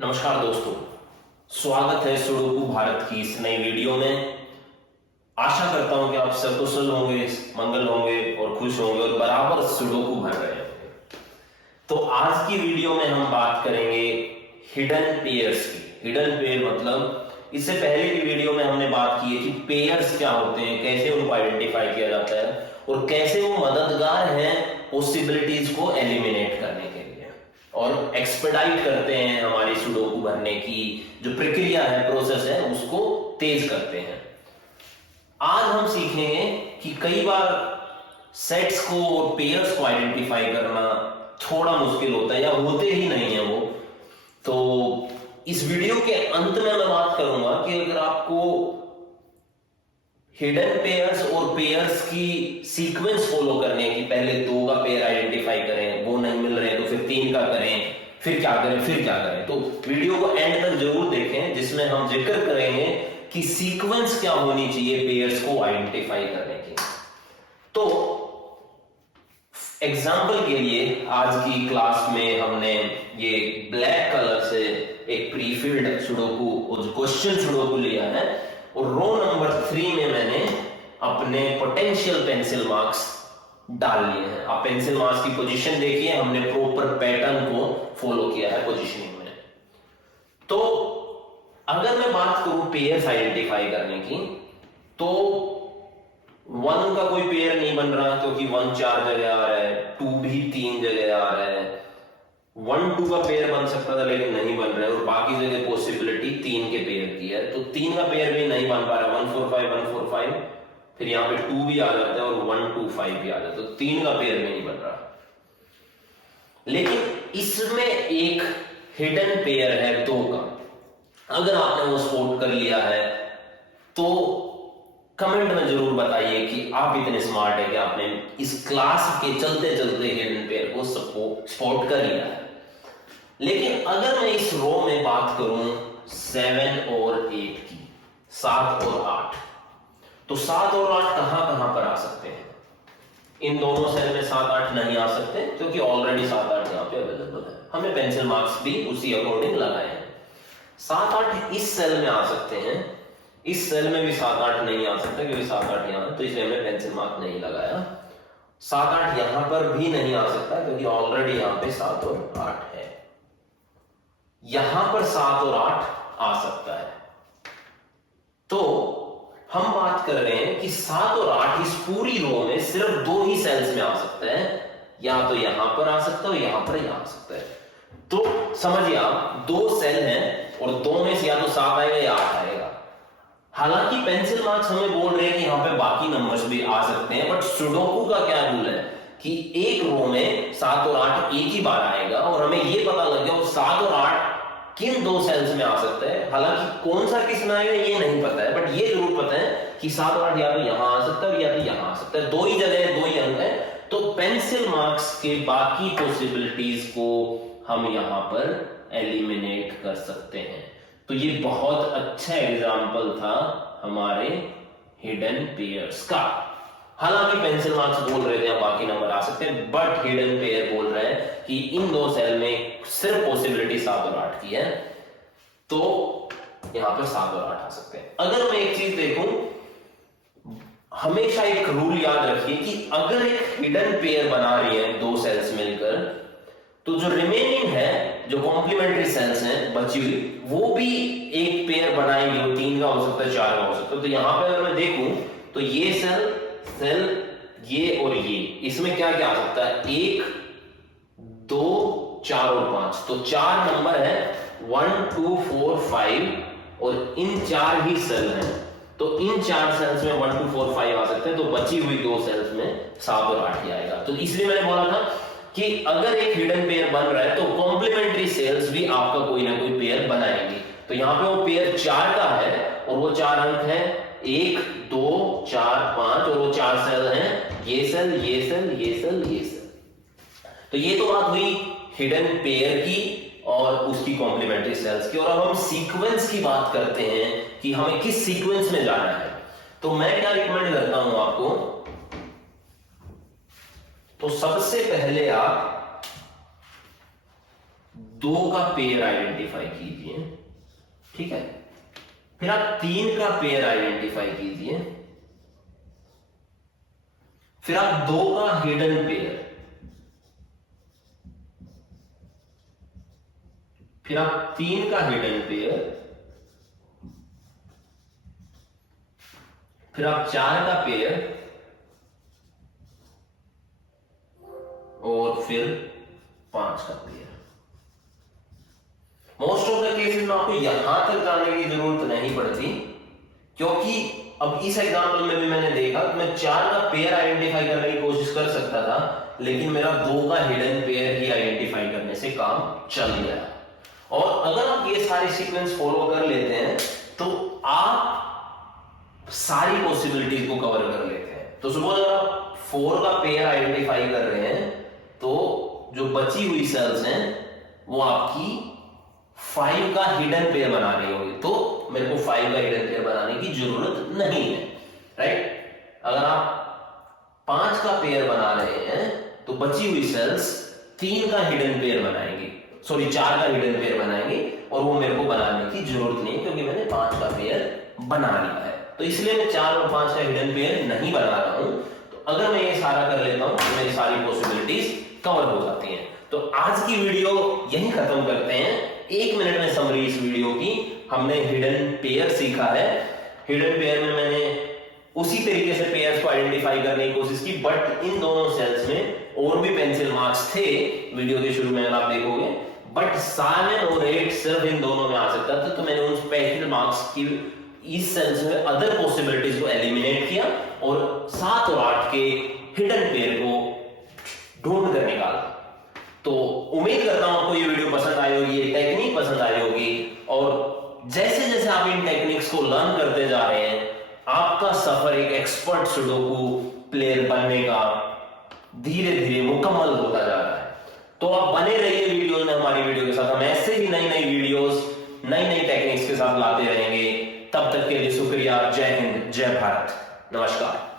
नमस्कार दोस्तों, स्वागत है सुडोकू भारत की इस नई वीडियो में। आशा करता हूं कि आप सकुशल होंगे, मंगल होंगे और खुश होंगे और बराबर सुडोकू भर रहे होंगे। तो आज की वीडियो में हम बात करेंगे हिडन पेयर्स की। हिडन पेयर मतलब इससे पहले की वीडियो में हमने बात की है कि पेयर्स क्या होते हैं, कैसे उनको आइडेंटिफाई किया जाता है और कैसे वो मददगार हैं पॉसिबिलिटीज को एलिमिनेट करने के लिए और एक्सपेडाइट करते हैं हमारी सुडोकू भरने की जो प्रक्रिया है, प्रोसेस है, उसको तेज करते हैं। आज हम सीखेंगे कि कई बार सेट्स को और पेयर्स को आइडेंटिफाई करना थोड़ा मुश्किल होता है या होते ही नहीं है वो। तो इस वीडियो के अंत में मैं बात करूंगा कि अगर आपको हिडन पेयर्स और पेयर्स की सीक्वेंस फॉलो करने की, पहले दो का पेयर आइडेंटिफाई करें, वो नहीं मिल रहे तो फिर तीन का करें, फिर क्या करें, फिर क्या करें, तो वीडियो को एंड तक जरूर देखें, जिसमें हम जिक्र करेंगे कि सीक्वेंस क्या होनी चाहिए पेयर्स को आइडेंटिफाई करने की। तो एग्जाम्पल के लिए आज की क्लास में हमने ये ब्लैक कलर से एक प्रीफिल्ड सुडोकू क्वेश्चन सुडोकू लिया है और रो नंबर 3 में मैंने अपने पोटेंशियल पेंसिल मार्क्स डाल लिए हैं। आप पेंसिल मार्क्स की पोजीशन देखिए, हमने प्रॉपर पैटर्न को फॉलो किया है पोजीशनिंग में। तो अगर मैं बात करूं पेयर्स आइडेंटिफाई करने की, तो 1 का कोई पेयर नहीं बन रहा क्योंकि 1 4 जगह आ रहा है, 2 भी 3 जगह आ रहा है। 1 2 का पेयर बन सकता था लेकिन नहीं बन रहा है और बाकी जगह पॉसिबिलिटी 3 के पेयर की है, तो 3 का पेयर भी नहीं बन पा रहा। 1 4 5 1 4 5, फिर यहाँ पे 2 भी आ जाता है और 1 2 5 भी आ जाता है, तो 3 का पेयर भी नहीं बन रहा। लेकिन इसमें एक हिडन पेयर है 2 का। अगर आपने वो स्पॉट कर लिया है तो कमेंट में जरूर बताइए कि आप इतने स्मार्ट है कि आपने इस क्लास के चलते चलते हिडन पेयर को स्पॉट कर लिया है। लेकिन अगर मैं इस रो में बात करूं 7 और 8 की, 7 और 8, तो 7 और 8 कहां कहां पर आ सकते हैं? इन दोनों सेल में 7 8 नहीं आ सकते क्योंकि ऑलरेडी 7 8 यहां पे अवेलेबल है। हमें पेंसिल मार्क्स भी उसी अकॉर्डिंग लगाए हैं। 7 8 इस सेल में आ सकते हैं, इस सेल में भी 7 8 नहीं आ सकता क्योंकि 7 8 यहां है, तो इसलिए हमने पेंसिल मार्क नहीं लगाया। 7 8 यहां पर भी नहीं आ सकता क्योंकि ऑलरेडी यहां पे 7 और 8 है। यहां पर 7 और 8 आ सकता है। तो हम बात कर रहे हैं कि 7 और 8 इस पूरी रो में सिर्फ 2 ही सेल्स में आ सकता है, या तो यहां पर आ सकता है, यहां पर यहां आ सकता है। तो समझिए आप, 2 सेल हैं और 2 में से या तो 7 आएगा या 8 आएगा। हालांकि पेंसिल मार्क्स हमें बोल रहे हैं कि यहां पे बाकी नंबर्स भी आ सकते हैं, बट सुडोकू का क्या रूल है कि एक रो में 7 और 8 एक ही बार आएगा और हमें ये पता लग गया वो 7 और 8 किन 2 सेल्स में आ सकता है। हालांकि कौन सा किस में आएगा ये नहीं पता है, बट ये जरूर पता है कि 7 और 8 या तो यहां आ सकता है या तो यहां आ सकता है। 2 ही जगह है, 2 ही अंक है, तो पेंसिल मार्क्स के बाकी पॉसिबिलिटीज को हम यहां पर एलिमिनेट कर सकते हैं। तो ये बहुत अच्छा एग्जाम्पल था हमारे हिडन पेयर्स का। हालांकि पेंसिल मार्क्स बोल रहे थे बाकी नंबर आ सकते हैं, बट हिडन पेयर बोल रहे हैं कि इन 2 सेल में सिर्फ पॉसिबिलिटी 7 और 8 की है, तो यहां पर 7 और 8 आ सकते हैं। अगर मैं एक चीज देखूं, हमेशा एक रूल याद रखिए कि अगर एक हिडन पेयर बना रही है 2 सेल्स मिलकर, तो जो रिमेनिंग है, जो कॉम्प्लीमेंट्री सेल्स हैं बची हुई, वो भी एक पेयर बनाएंगे। वो 3 का हो सकता है, 4 का हो सकता है। तो यहां पे अगर मैं देखूं तो ये सेल ये और ये, इसमें क्या क्या आ सकता है? 1 2 4 और 5, तो 4 नंबर है 1 2 4 5 और इन 4 ही सेल हैं, तो इन 4 सेल्स में 1 2 4 5 आ सकते हैं। तो बची हुई 2 सेल्स में 7 और 8 ही आएगा। तो इसलिए मैंने बोला था कि अगर एक हिडन पेयर बन रहा है तो कॉम्प्लीमेंट्री सेल्स भी आपका कोई ना कोई पेयर बनाएंगे। तो यहां पे वो पेयर 4 का है और वो 4 अंक है 1 2 4 5 और वो 4 सेल हैं, ये सेल ये सेल ये सेल ये सेल। तो ये तो बात हुई हिडन पेयर की और उसकी कॉम्प्लीमेंट्री सेल्स की। और अब हम सीक्वेंस की बात करते हैं कि हमें किस सीक्वेंस में जाना है। तो मैं क्या रिकमेंड करता हूं आपको, तो सबसे पहले आप 2 का पेयर आइडेंटिफाई कीजिए, ठीक है। फिर आप 3 का पेयर आइडेंटिफाई कीजिए, फिर आप 2 का हिडन पेयर, फिर आप 3 का हिडन पेयर, फिर आप 4 का पेयर, और फिर 5 का pair. Most of the cases में आपको यहां तक जाने की जरूरत नहीं पड़ती, क्योंकि अब इस एग्जांपल में भी मैंने देखा कि मैं 4 का पेयर आइडेंटिफाई करने की कोशिश कर सकता था, लेकिन मेरा 2 का हिडन पेयर ही आइडेंटिफाई करने से काम चल गया। और अगर आप ये सारे सीक्वेंस फॉलो कर लेते हैं तो आप सारी पॉसिबिलिटीज को कवर कर लेते हैं। तो सपोज अगर आप 4 का पेयर आइडेंटिफाई कर रहे हैं तो जो बची हुई सेल्स हैं वो आपकी 5 का हिडन पेयर बना रही होगी, तो मेरे को 5 का हिडन पेयर बनाने की जरूरत नहीं है, राइट। अगर आप 5 का पेयर बना रहे हैं तो बची हुई सेल्स 3 का हिडन पेयर बनाएंगी, सॉरी 4 का हिडन पेयर बनाएंगे, और वो मेरे को बनाने की जरूरत नहीं क्योंकि मैंने 5 का पेयर बना लिया है। तो इसलिए मैं 4 और 5 का हिडन पेयर नहीं बना रहा हूं। तो अगर मैं ये सारा कर लेता हूं तो मेरी सारी पॉसिबिलिटीज कवर हो जाती हैं। तो आज की वीडियो यहीं खत्म करते हैं। 1 मिनट में समरी इस वीडियो की। हमने हिडन पेयर सीखा है। हिडन पेयर में मैंने उसी तरीके से पेयर्स को आइडेंटिफाई करने की कोशिश की, बट इन दोनों सेल्स में और भी पेंसिल मार्क्स थे। वीडियो के शुरू में अगर आप देखोगे, बट 7 और 8 सिर्फ इन दोनों में आ सकता था, तो मैंने उन पेंसिल मार्क्स की इस सेल्स में अदर पॉसिबिलिटीज को एलिमिनेट किया और 7 और 8 के हिडन पेयर को ढूंढ कर निकाला। तो उम्मीद करता हूं आपको ये वीडियो पसंद आई होगी, ये टेक्निक पसंद आई होगी, और जैसे जैसे आप इन टेक्निक्स को लर्न करते जा रहे हैं, आपका सफर एक एक्सपर्ट सुडोकू प्लेयर बनने का धीरे धीरे मुकम्मल होता जा रहा है। तो आप बने रहिए वीडियो में, हमारी वीडियो के साथ। हम ऐसे ही नई नई वीडियोस, नई नई टेक्निक्स के साथ लाते रहेंगे। तब तक के लिए शुक्रिया। जय हिंद, जय भारत, नमस्कार।